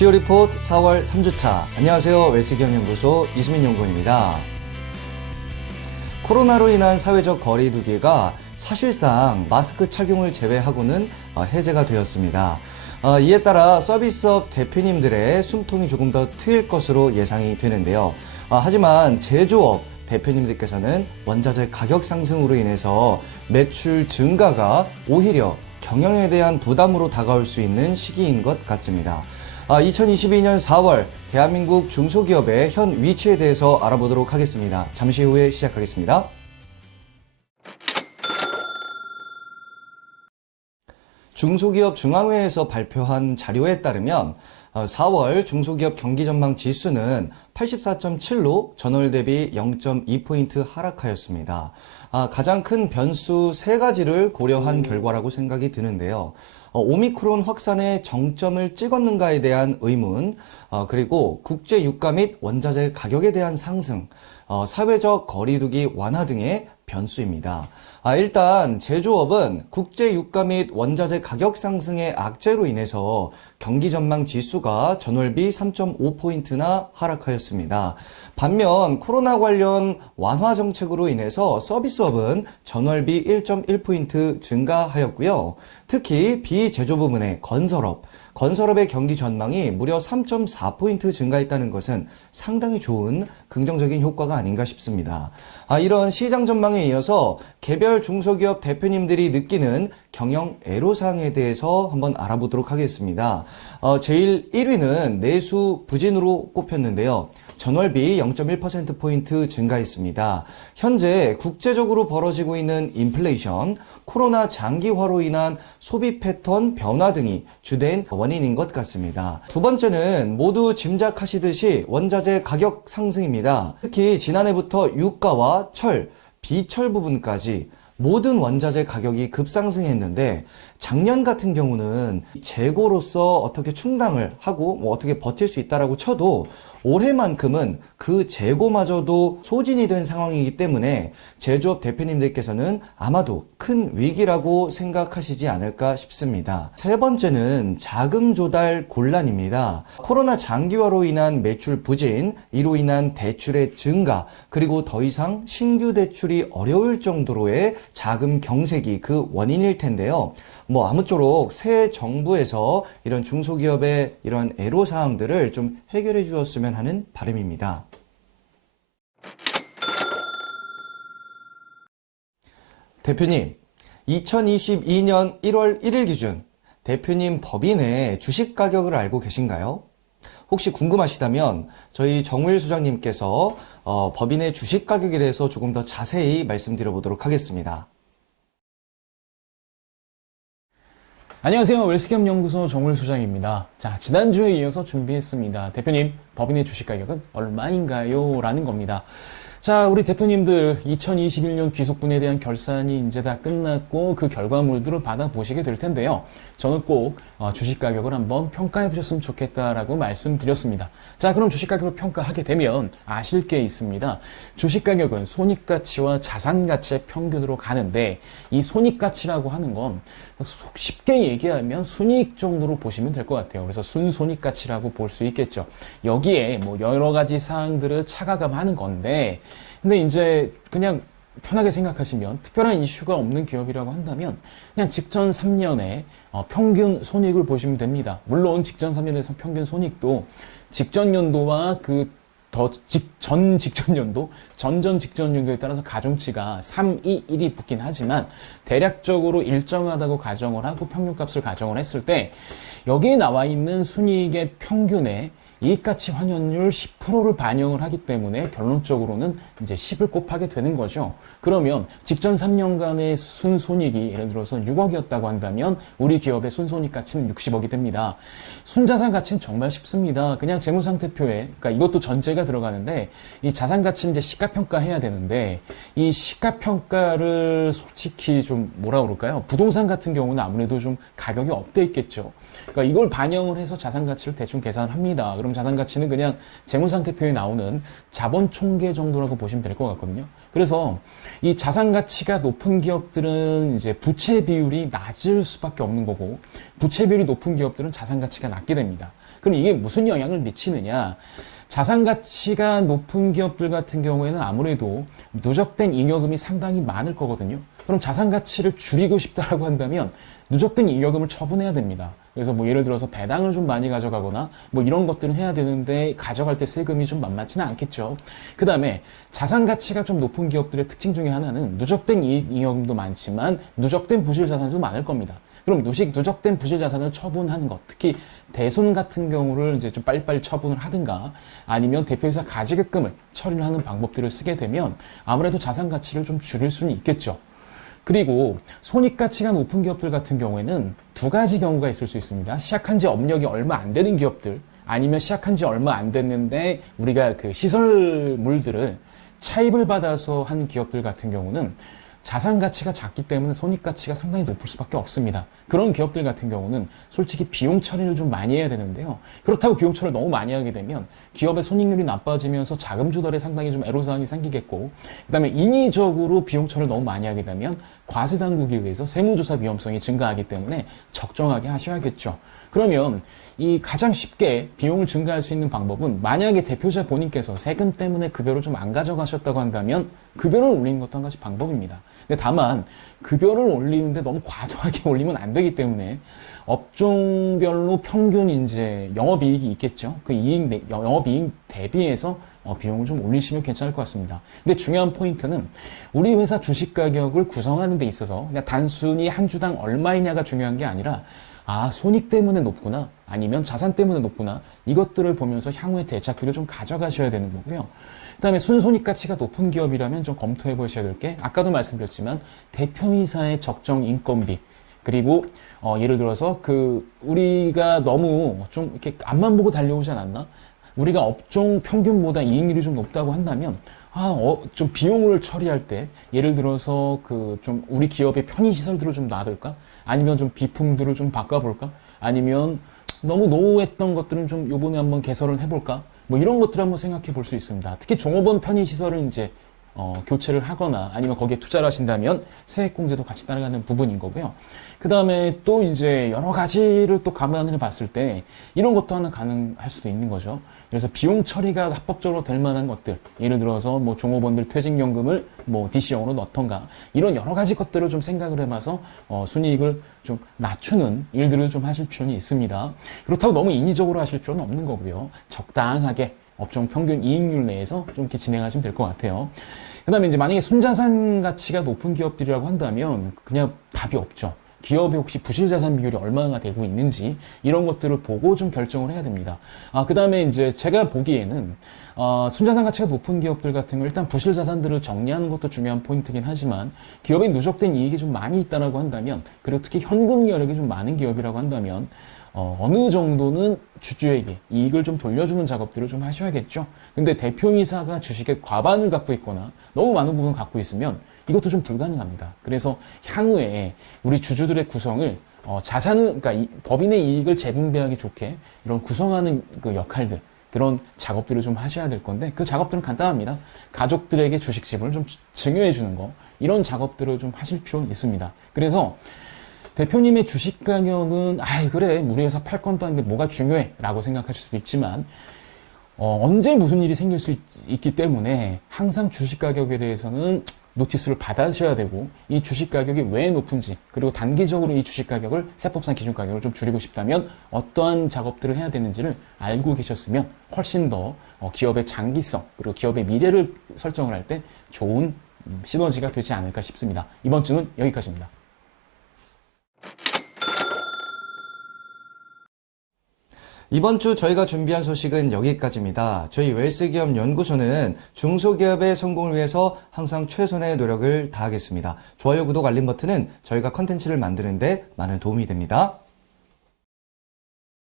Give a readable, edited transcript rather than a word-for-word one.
시효 리포트 4월 3주차. 안녕하세요. 웰스기업연구소 이수민 연구원입니다. 코로나로 인한 사회적 거리두기가 사실상 마스크 착용을 제외하고는 해제가 되었습니다. 이에 따라 서비스업 대표님들의 숨통이 조금 더 트일 것으로 예상이 되는데요. 하지만 제조업 대표님들께서는 원자재 가격 상승으로 인해서 매출 증가가 오히려 경영에 대한 부담으로 다가올 수 있는 시기인 것 같습니다. 2022년 4월 대한민국 중소기업의 현 위치에 대해서 알아보도록 하겠습니다. 잠시 후에 시작하겠습니다. 중소기업 중앙회에서 발표한 자료에 따르면 4월 중소기업 경기 전망 지수는 84.7로 전월 대비 0.2포인트 하락하였습니다. 가장 큰 변수 3가지를 고려한 결과라고 생각이 드는데요. 오미크론 확산의 정점을 찍었는가에 대한 의문, 그리고 국제 유가 및 원자재 가격에 대한 상승, 사회적 거리두기 완화 등의 변수입니다. 일단 제조업은 국제 유가 및 원자재 가격 상승의 악재로 인해서 경기 전망 지수가 전월비 3.5포인트나 하락하였습니다. 반면 코로나 관련 완화 정책으로 인해서 서비스업은 전월비 1.1포인트 증가하였고요. 특히 비제조 부문의 건설업의 경기 전망이 무려 3.4포인트 증가했다는 것은 상당히 좋은 긍정적인 효과가 아닌가 싶습니다. 이런 시장 전망에 이어서 개별 중소기업 대표님들이 느끼는 경영 애로사항에 대해서 한번 알아보도록 하겠습니다. 제일 1위는 내수 부진으로 꼽혔는데요. 전월비 0.1%포인트 증가했습니다. 현재 국제적으로 벌어지고 있는 인플레이션, 코로나 장기화로 인한 소비 패턴 변화 등이 주된 원인인 것 같습니다. 두 번째는 모두 짐작하시듯이 원자재 가격 상승입니다. 특히 지난해부터 유가와 철, 비철 부분까지 모든 원자재 가격이 급상승했는데 작년 같은 경우는 재고로서 어떻게 충당을 하고 어떻게 버틸 수 있다라고 쳐도 올해만큼은 그 재고마저도 소진이 된 상황이기 때문에 제조업 대표님들께서는 아마도 큰 위기라고 생각하시지 않을까 싶습니다. 세 번째는 자금 조달 곤란입니다. 코로나 장기화로 인한 매출 부진, 이로 인한 대출의 증가, 그리고 더 이상 신규 대출이 어려울 정도로의 자금 경색이 그 원인일 텐데요. 아무쪼록 새 정부에서 이런 중소기업의 이런 애로사항들을 좀 해결해 주었으면 하는 바람입니다. 대표님, 2022년 1월 1일 기준 대표님 법인의 주식 가격을 알고 계신가요? 혹시 궁금하시다면 저희 정우일 소장님께서 법인의 주식 가격에 대해서 조금 더 자세히 말씀드려 보도록 하겠습니다. 안녕하세요. 웰스기업연구소 정우일 소장입니다. 자, 지난주에 이어서 준비했습니다. 대표님, 법인의 주식 가격은 얼마인가요? 라는 겁니다. 자, 우리 대표님들 2021년 귀속분에 대한 결산이 이제 다 끝났고 그 결과물들을 받아보시게 될 텐데요. 저는 꼭 주식 가격을 한번 평가해 보셨으면 좋겠다라고 말씀드렸습니다. 자, 그럼 주식 가격을 평가하게 되면 아실 게 있습니다. 주식 가격은 손익가치와 자산가치의 평균으로 가는데 이 손익가치라고 하는 건 쉽게 얘기하면 순이익 정도로 보시면 될 것 같아요. 그래서 순손익가치라고 볼 수 있겠죠. 여기에 여러 가지 사항들을 차가감하는 건데 근데 이제 그냥 편하게 생각하시면 특별한 이슈가 없는 기업이라고 한다면 그냥 직전 3년에 평균 손익을 보시면 됩니다. 물론 직전 3년에서 평균 손익도 직전 연도와 전 직전 연도, 전전 직전 연도에 따라서 가중치가 3, 2, 1이 붙긴 하지만 대략적으로 일정하다고 가정을 하고 평균값을 가정을 했을 때 여기에 나와 있는 순이익의 평균에 이익가치 환원율 10%를 반영을 하기 때문에 결론적으로는 이제 10을 곱하게 되는 거죠. 그러면 직전 3년간의 순손익이 예를 들어서 6억이었다고 한다면 우리 기업의 순손익 가치는 60억이 됩니다. 순자산 가치는 정말 쉽습니다. 그냥 재무상태표에, 그러니까 이것도 전제가 들어가는데 이 자산 가치는 이제 시가평가해야 되는데 이 시가평가를 솔직히 좀 뭐라 그럴까요? 부동산 같은 경우는 아무래도 좀 가격이 업돼 있겠죠. 그러니까 이걸 반영을 해서 자산 가치를 대충 계산을 합니다. 그럼 자산 가치는 그냥 재무상태표에 나오는 자본 총계 정도라고 보시면 될 것 같거든요. 그래서 이 자산 가치가 높은 기업들은 이제 부채 비율이 낮을 수밖에 없는 거고 부채 비율이 높은 기업들은 자산 가치가 낮게 됩니다. 그럼 이게 무슨 영향을 미치느냐? 자산 가치가 높은 기업들 같은 경우에는 아무래도 누적된 잉여금이 상당히 많을 거거든요. 그럼 자산 가치를 줄이고 싶다라고 한다면 누적된 잉여금을 처분해야 됩니다. 그래서 뭐 예를 들어서 배당을 좀 많이 가져가거나 뭐 이런 것들은 해야 되는데 가져갈 때 세금이 좀 만만치는 않겠죠. 그 다음에 자산 가치가 좀 높은 기업들의 특징 중에 하나는 누적된 이익 잉여금도 많지만 누적된 부실 자산도 많을 겁니다. 그럼 누적된 부실 자산을 처분하는 것, 특히 대손 같은 경우를 이제 좀 빨리빨리 처분을 하든가 아니면 대표이사 가지급금을 처리를 하는 방법들을 쓰게 되면 아무래도 자산 가치를 좀 줄일 수는 있겠죠. 그리고 손익가치가 높은 기업들 같은 경우에는 두 가지 경우가 있을 수 있습니다. 시작한 지 업력이 얼마 안 되는 기업들, 아니면 시작한 지 얼마 안 됐는데 우리가 그 시설물들을 차입을 받아서 한 기업들 같은 경우는 자산 가치가 작기 때문에 손익 가치가 상당히 높을 수밖에 없습니다. 그런 기업들 같은 경우는 솔직히 비용 처리를 좀 많이 해야 되는데요. 그렇다고 비용 처리를 너무 많이 하게 되면 기업의 손익률이 나빠지면서 자금 조달에 상당히 좀 애로사항이 생기겠고, 그다음에 인위적으로 비용 처리를 너무 많이 하게 되면 과세 당국에 의해서 세무조사 위험성이 증가하기 때문에 적정하게 하셔야겠죠. 그러면 이 가장 쉽게 비용을 증가할 수 있는 방법은, 만약에 대표자 본인께서 세금 때문에 급여를 좀 안 가져가셨다고 한다면 급여를 올리는 것도 한 가지 방법입니다. 근데 다만 급여를 올리는데 너무 과도하게 올리면 안 되기 때문에 업종별로 평균 이제 영업이익이 있겠죠. 그 영업이익 대비해서 비용을 좀 올리시면 괜찮을 것 같습니다. 근데 중요한 포인트는 우리 회사 주식 가격을 구성하는 데 있어서 그냥 단순히 한 주당 얼마이냐가 중요한 게 아니라, 아, 손익 때문에 높구나, 아니면 자산 때문에 높구나, 이것들을 보면서 향후에 대착비를 좀 가져가셔야 되는 거고요. 그 다음에 순손익 가치가 높은 기업이라면 좀 검토해 보셔야 될 게, 아까도 말씀드렸지만 대표이사의 적정 인건비, 그리고 예를 들어서 우리가 너무 좀 이렇게 앞만 보고 달려오지 않았나? 우리가 업종 평균보다 이익률이 좀 높다고 한다면 좀 비용을 처리할 때 예를 들어서 좀 우리 기업의 편의 시설들을 좀 놔둘까? 아니면 좀 비품들을 좀 바꿔볼까? 아니면 너무 노후했던 것들은 좀 요번에 한번 개설을 해볼까? 뭐 이런 것들을 한번 생각해 볼 수 있습니다. 특히 종업원 편의 시설을 이제 교체를 하거나 아니면 거기에 투자를 하신다면 세액공제도 같이 따라가는 부분인 거고요. 그 다음에 또 이제 여러 가지를 또 감안해 봤을 때 이런 것도 하나 가능할 수도 있는 거죠. 그래서 비용 처리가 합법적으로 될 만한 것들, 예를 들어서 뭐 종업원들 퇴직연금을 뭐 DC형으로 넣던가, 이런 여러 가지 것들을 좀 생각을 해봐서 순이익을 좀 낮추는 일들을 좀 하실 필요는 있습니다. 그렇다고 너무 인위적으로 하실 필요는 없는 거고요. 적당하게 업종 평균 이익률 내에서 좀 이렇게 진행하시면 될 것 같아요. 그 다음에 이제 만약에 순자산 가치가 높은 기업들이라고 한다면 그냥 답이 없죠. 기업이 혹시 부실자산 비율이 얼마나 되고 있는지 이런 것들을 보고 좀 결정을 해야 됩니다. 그 다음에 이제 제가 보기에는 순자산 가치가 높은 기업들 같은 거, 일단 부실자산들을 정리하는 것도 중요한 포인트긴 하지만 기업의 누적된 이익이 좀 많이 있다라고 한다면, 그리고 특히 현금 여력이 좀 많은 기업이라고 한다면 어느 정도는 주주에게 이익을 좀 돌려주는 작업들을 좀 하셔야겠죠. 근데 대표이사가 주식의 과반을 갖고 있거나 너무 많은 부분을 갖고 있으면 이것도 좀 불가능합니다. 그래서 향후에 우리 주주들의 구성을 자산을, 그러니까 법인의 이익을 재분배하기 좋게 이런 구성하는 그 역할들, 그런 작업들을 좀 하셔야 될 건데, 그 작업들은 간단합니다. 가족들에게 주식 지분을 좀 증여해 주는 거, 이런 작업들을 좀 하실 필요는 있습니다. 그래서 대표님의 주식 가격은 그래 우리 회사 팔 건도 아닌데 뭐가 중요해 라고 생각하실 수도 있지만 언제 무슨 일이 생길 수 있기 때문에 항상 주식 가격에 대해서는 노티스를 받으셔야 되고, 이 주식 가격이 왜 높은지, 그리고 단기적으로 이 주식 가격을 세법상 기준 가격을 좀 줄이고 싶다면 어떠한 작업들을 해야 되는지를 알고 계셨으면 훨씬 더 기업의 장기성, 그리고 기업의 미래를 설정을 할 때 좋은 시너지가 되지 않을까 싶습니다. 이번 주는 여기까지입니다. 이번 주 저희가 준비한 소식은 여기까지입니다. 저희 웰스기업 연구소는 중소기업의 성공을 위해서 항상 최선의 노력을 다하겠습니다. 좋아요, 구독, 알림 버튼은 저희가 컨텐츠를 만드는데 많은 도움이 됩니다.